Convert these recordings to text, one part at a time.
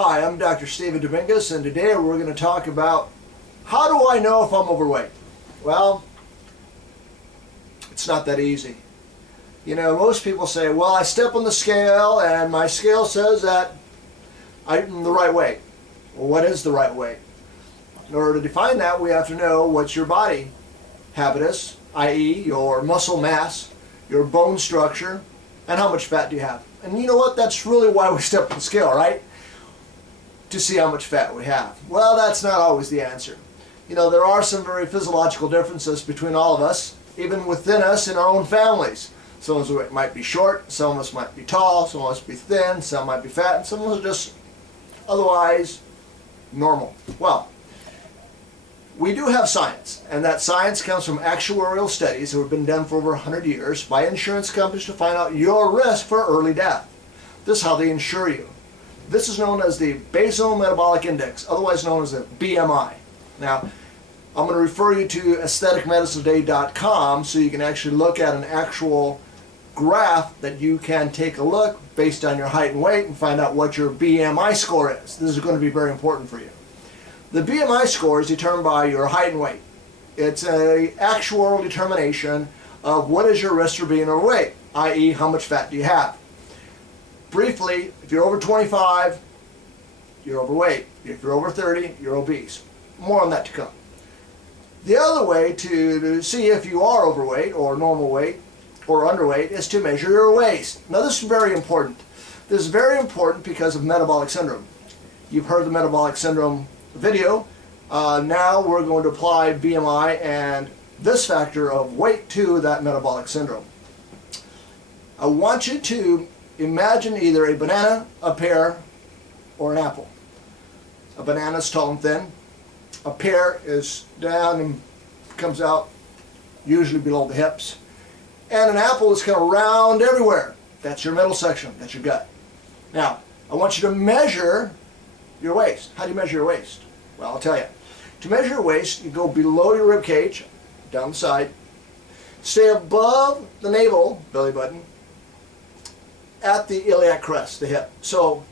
Hi, I'm Dr. Stephen Dominguez, and today we're going to talk about how do I know if I'm overweight? Well, it's not that easy. You know, most people say, well, I step on the scale and my scale says that I'm the right weight. Well, what is the right weight? In order to define that, we have to know what your body habitus, i.e. your muscle mass, your bone structure, and how much fat do you have. And you know what? That's really why we step on the scale, right? To see how much fat we have. Well, that's not always the answer. You know, there are some very physiological differences between all of us, even within us in our own families. Some of us might be short, some of us might be tall, some of us be thin, some might be fat, and some of us are just otherwise normal. Well, we do have science, and that science comes from actuarial studies that have been done for over 100 years by insurance companies to find out your risk for early death. This is how they insure you. This is known as the Basal Metabolic Index, otherwise known as the BMI. Now, I'm going to refer you to aestheticmedicine.com so you can actually look at an actual graph that you can take a look based on your height and weight and find out what your BMI score is. This is going to be very important for you. The BMI score is determined by your height and weight. It's an actual determination of what is your risk for being overweight, i.e. how much fat do you have. Briefly, if you're over 25, you're overweight. If you're over 30, you're obese. More on that to come. The other way to see if you are overweight or normal weight or underweight is to measure your waist. Now this is very important. This is very important because of metabolic syndrome. You've heard the metabolic syndrome video. Now we're going to apply BMI and this factor of weight to that metabolic syndrome. I want you to imagine either a banana, a pear, or an apple. A banana is tall and thin. A pear is down and comes out usually below the hips. And an apple is kind of round everywhere. That's your middle section. That's your gut. Now, I want you to measure your waist. How do you measure your waist? Well, I'll tell you. To measure your waist, you go below your rib cage, down the side, stay above the navel, belly button, at the iliac crest, the hip. So,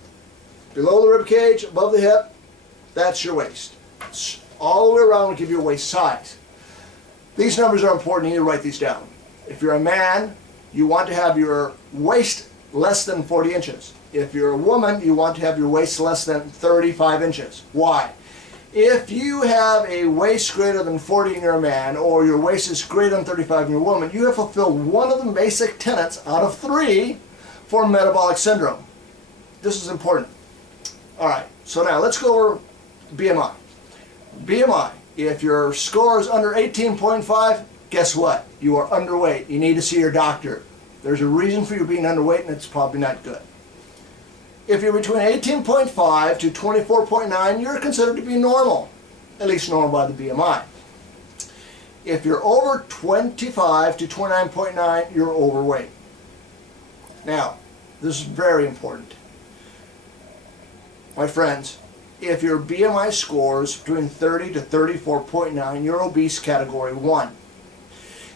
below the rib cage, above the hip, that's your waist. All the way around will give you a waist size. These numbers are important. You need to write these down. If you're a man, you want to have your waist less than 40 inches. If you're a woman, you want to have your waist less than 35 inches. Why? If you have a waist greater than 40 and you're a man, or your waist is greater than 35 and you're a woman, you have fulfilled one of the basic tenets out of 3 for metabolic syndrome. This is important. Alright, so now let's go over BMI. BMI, if your score is under 18.5, guess what? You are underweight. You need to see your doctor. There's a reason for you being underweight and it's probably not good. If you're between 18.5 to 24.9, you're considered to be normal, at least normal by the BMI. If you're over 25 to 29.9, you're overweight. Now, this is very important. My friends, if your BMI scores between 30 to 34.9, you're obese category 1.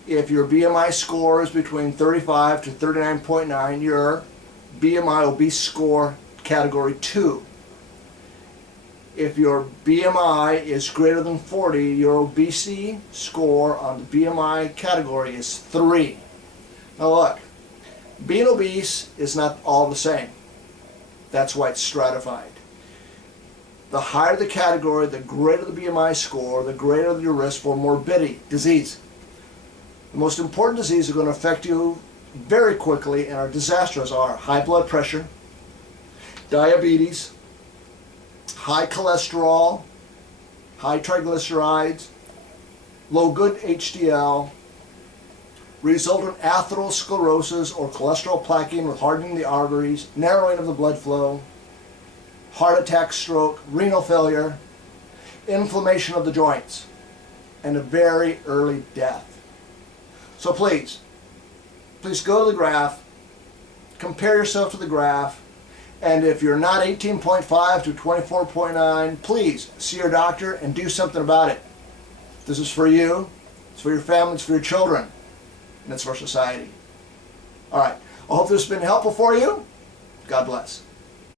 If your BMI scores between 35 to 39.9, you're BMI obese score category 2. If your BMI is greater than 40, your obesity score on the BMI category is 3. Now look, being obese is not all the same. That's why it's stratified. The higher the category, the greater the BMI score, the greater your risk for morbidity, disease. The most important diseases are going to affect you very quickly and are disastrous are high blood pressure, diabetes, high cholesterol, high triglycerides, low good HDL, resultant atherosclerosis or cholesterol plaquing with hardening the arteries, narrowing of the blood flow, heart attack, stroke, renal failure, inflammation of the joints, and a very early death. So please go to the graph, compare yourself to the graph, and if you're not 18.5 to 24.9, please see your doctor and do something about it. This is for you, it's for your family, it's for your children, and it's for society. All right, I hope this has been helpful for you. God bless.